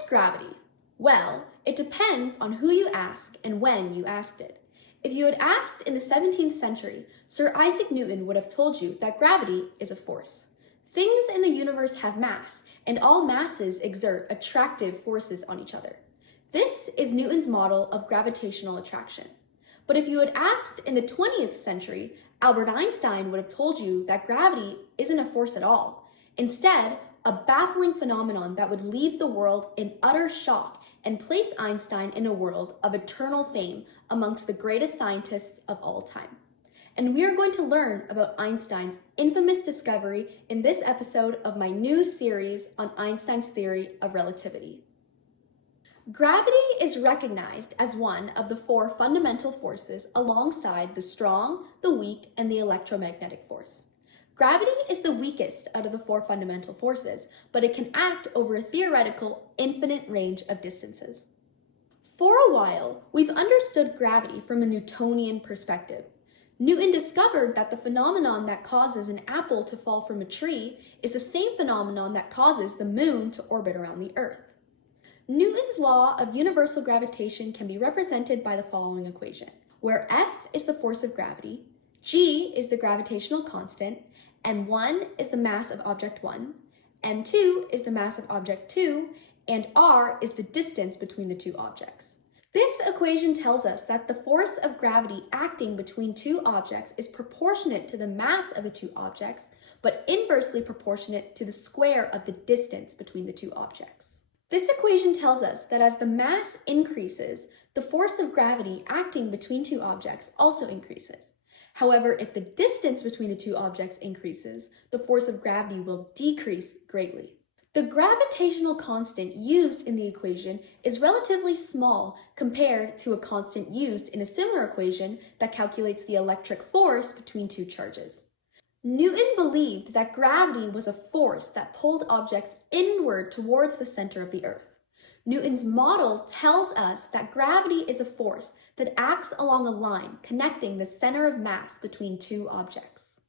is gravity? Well, it depends on who you ask and when you asked it. If you had asked in the 17th century, Sir Isaac Newton would have told you that gravity is a force. Things in the universe have mass, and all masses exert attractive forces on each other. This is Newton's model of gravitational attraction. But if you had asked in the 20th century, Albert Einstein would have told you that gravity isn't a force at all. Instead, a baffling phenomenon that would leave the world in utter shock and place Einstein in a world of eternal fame amongst the greatest scientists of all time. And we are going to learn about Einstein's infamous discovery in this episode of my new series on Einstein's theory of relativity. Gravity is recognized as one of the four fundamental forces alongside the strong, the weak, and the electromagnetic force. Gravity is the weakest out of the four fundamental forces, but it can act over a theoretical infinite range of distances. For a while, we've understood gravity from a Newtonian perspective. Newton discovered that the phenomenon that causes an apple to fall from a tree is the same phenomenon that causes the moon to orbit around the Earth. Newton's law of universal gravitation can be represented by the following equation, where F is the force of gravity, G is the gravitational constant, m1 is the mass of object 1, m2 is the mass of object 2, and r is the distance between the two objects. This equation tells us that the force of gravity acting between two objects is proportionate to the mass of the two objects, but inversely proportionate to the square of the distance between the two objects. This equation tells us that as the mass increases, the force of gravity acting between two objects also increases. However, if the distance between the two objects increases, the force of gravity will decrease greatly. The gravitational constant used in the equation is relatively small compared to a constant used in a similar equation that calculates the electric force between two charges. Newton believed that gravity was a force that pulled objects inward towards the center of the Earth. Newton's model tells us that gravity is a force that acts along a line connecting the center of mass between two objects.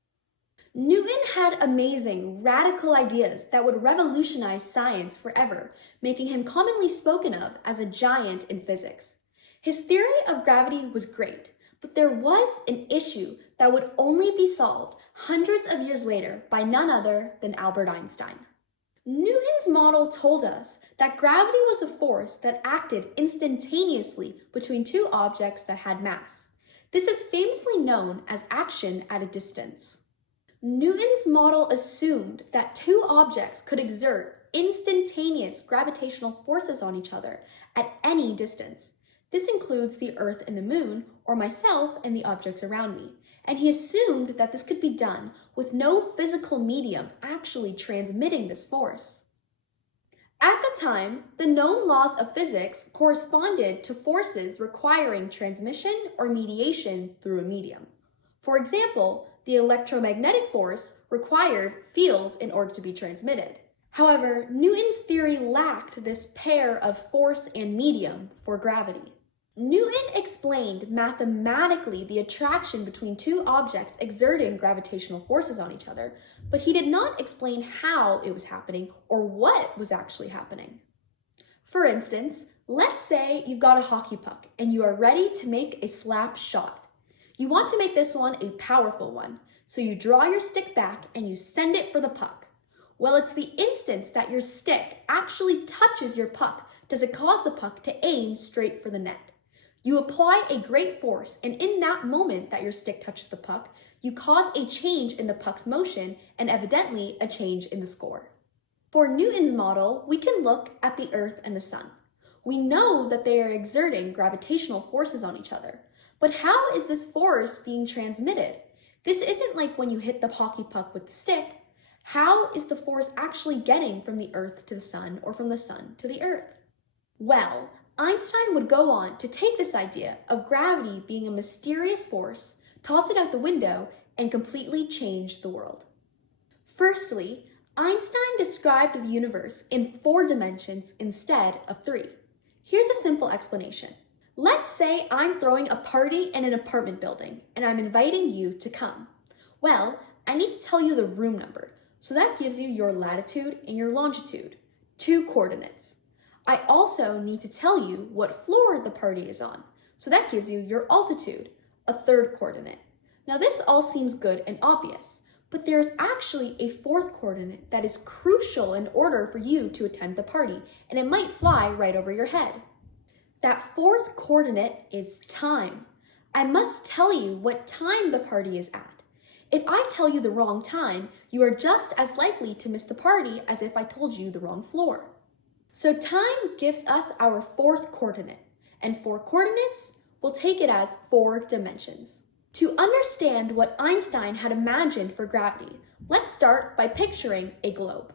Newton had amazing, radical ideas that would revolutionize science forever, making him commonly spoken of as a giant in physics. His theory of gravity was great, but there was an issue that would only be solved hundreds of years later by none other than Albert Einstein. Newton's model told us that gravity was a force that acted instantaneously between two objects that had mass. This is famously known as action at a distance. Newton's model assumed that two objects could exert instantaneous gravitational forces on each other at any distance. This includes the Earth and the Moon, or myself and the objects around me. And he assumed that this could be done with no physical medium actually transmitting this force. At the time, the known laws of physics corresponded to forces requiring transmission or mediation through a medium. For example, the electromagnetic force required fields in order to be transmitted. However, Newton's theory lacked this pair of force and medium for gravity. Newton explained mathematically the attraction between two objects exerting gravitational forces on each other, but he did not explain how it was happening or what was actually happening. For instance, let's say you've got a hockey puck and you are ready to make a slap shot. You want to make this one a powerful one, so you draw your stick back and you send it for the puck. Well, it's the instance that your stick actually touches your puck does it cause the puck to aim straight for the net. You apply a great force, and in that moment that your stick touches the puck, you cause a change in the puck's motion and evidently a change in the score. For Newton's model, we can look at the Earth and the Sun. We know that they are exerting gravitational forces on each other, but how is this force being transmitted? This isn't like when you hit the hockey puck with the stick. How is the force actually getting from the Earth to the Sun or from the Sun to the Earth? Well, Einstein would go on to take this idea of gravity being a mysterious force, toss it out the window, and completely change the world. Firstly, Einstein described the universe in 4 dimensions instead of 3. Here's a simple explanation. Let's say I'm throwing a party in an apartment building and I'm inviting you to come. Well, I need to tell you the room number, so that gives you your latitude and your longitude, 2 coordinates. I also need to tell you what floor the party is on. So that gives you your altitude, a third coordinate. Now this all seems good and obvious, but there's actually a fourth coordinate that is crucial in order for you to attend the party, and it might fly right over your head. That fourth coordinate is time. I must tell you what time the party is at. If I tell you the wrong time, you are just as likely to miss the party as if I told you the wrong floor. So time gives us our fourth coordinate, and 4 coordinates, we'll take it as 4 dimensions. To understand what Einstein had imagined for gravity, let's start by picturing a globe.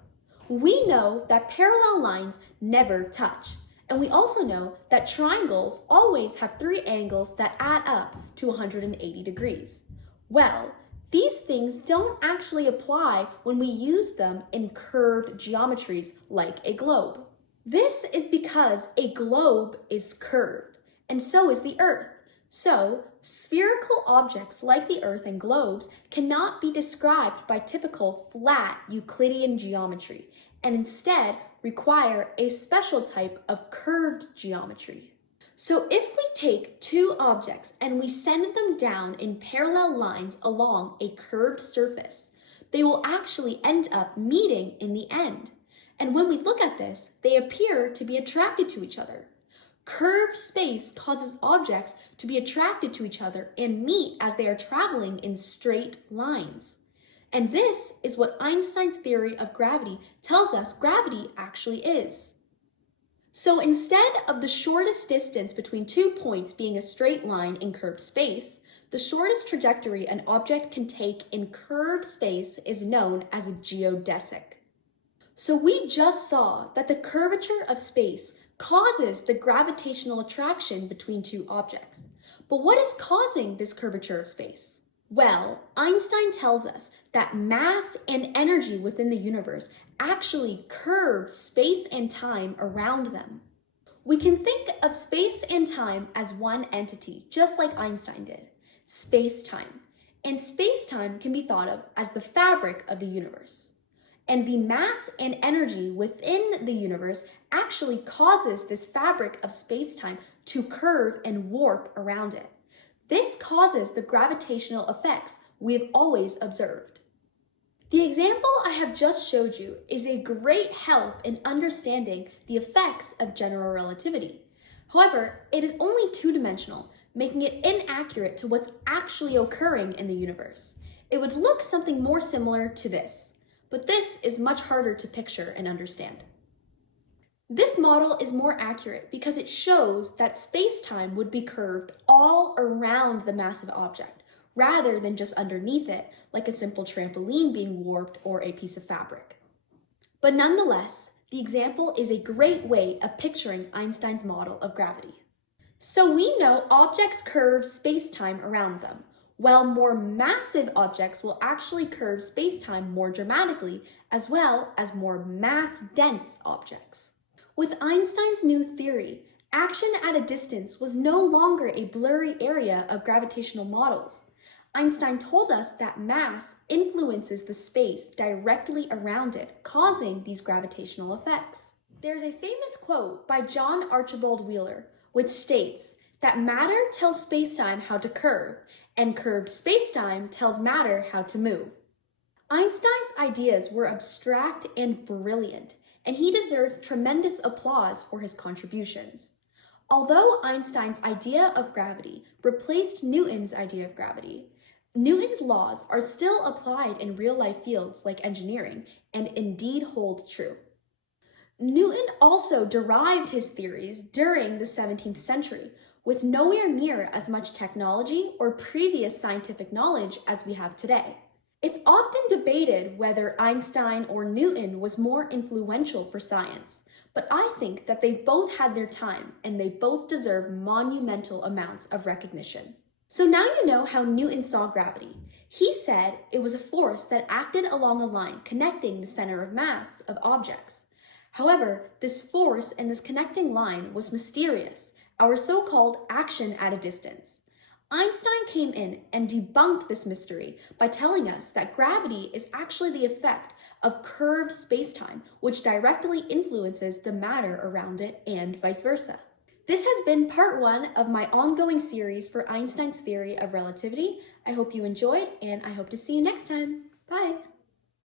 We know that parallel lines never touch, and we also know that triangles always have 3 angles that add up to 180 degrees. Well, these things don't actually apply when we use them in curved geometries like a globe. This is because a globe is curved, and so is the Earth. So, spherical objects like the Earth and globes cannot be described by typical flat Euclidean geometry, and instead require a special type of curved geometry. So if we take 2 objects and we send them down in parallel lines along a curved surface, they will actually end up meeting in the end. And when we look at this, they appear to be attracted to each other. Curved space causes objects to be attracted to each other and meet as they are traveling in straight lines. And this is what Einstein's theory of gravity tells us gravity actually is. So instead of the shortest distance between 2 points being a straight line in curved space, the shortest trajectory an object can take in curved space is known as a geodesic. So we just saw that the curvature of space causes the gravitational attraction between 2 objects. But what is causing this curvature of space? Well, Einstein tells us that mass and energy within the universe actually curve space and time around them. We can think of space and time as one entity, just like Einstein did, space-time. And space-time can be thought of as the fabric of the universe. And the mass and energy within the universe actually causes this fabric of space-time to curve and warp around it. This causes the gravitational effects we've always observed. The example I have just showed you is a great help in understanding the effects of general relativity. However, it is only 2-dimensional, making it inaccurate to what's actually occurring in the universe. It would look something more similar to this, but this is much harder to picture and understand. This model is more accurate because it shows that space-time would be curved all around the massive object, rather than just underneath it, like a simple trampoline being warped or a piece of fabric. But nonetheless, the example is a great way of picturing Einstein's model of gravity. So we know objects curve space-time around them, while more massive objects will actually curve space-time more dramatically, as well as more mass-dense objects. With Einstein's new theory, action at a distance was no longer a blurry area of gravitational models. Einstein told us that mass influences the space directly around it, causing these gravitational effects. There's a famous quote by John Archibald Wheeler, which states that matter tells spacetime how to curve, and curved spacetime tells matter how to move. Einstein's ideas were abstract and brilliant, and he deserves tremendous applause for his contributions. Although Einstein's idea of gravity replaced Newton's idea of gravity, Newton's laws are still applied in real-life fields like engineering and indeed hold true. Newton also derived his theories during the 17th century, with nowhere near as much technology or previous scientific knowledge as we have today. It's often debated whether Einstein or Newton was more influential for science, but I think that they both had their time and they both deserve monumental amounts of recognition. So now you know how Newton saw gravity. He said it was a force that acted along a line connecting the center of mass of objects. However, this force and this connecting line was mysterious, our so-called action at a distance. Einstein came in and debunked this mystery by telling us that gravity is actually the effect of curved spacetime, which directly influences the matter around it and vice versa. This has been part 1 of my ongoing series for Einstein's theory of relativity. I hope you enjoyed, and I hope to see you next time. Bye!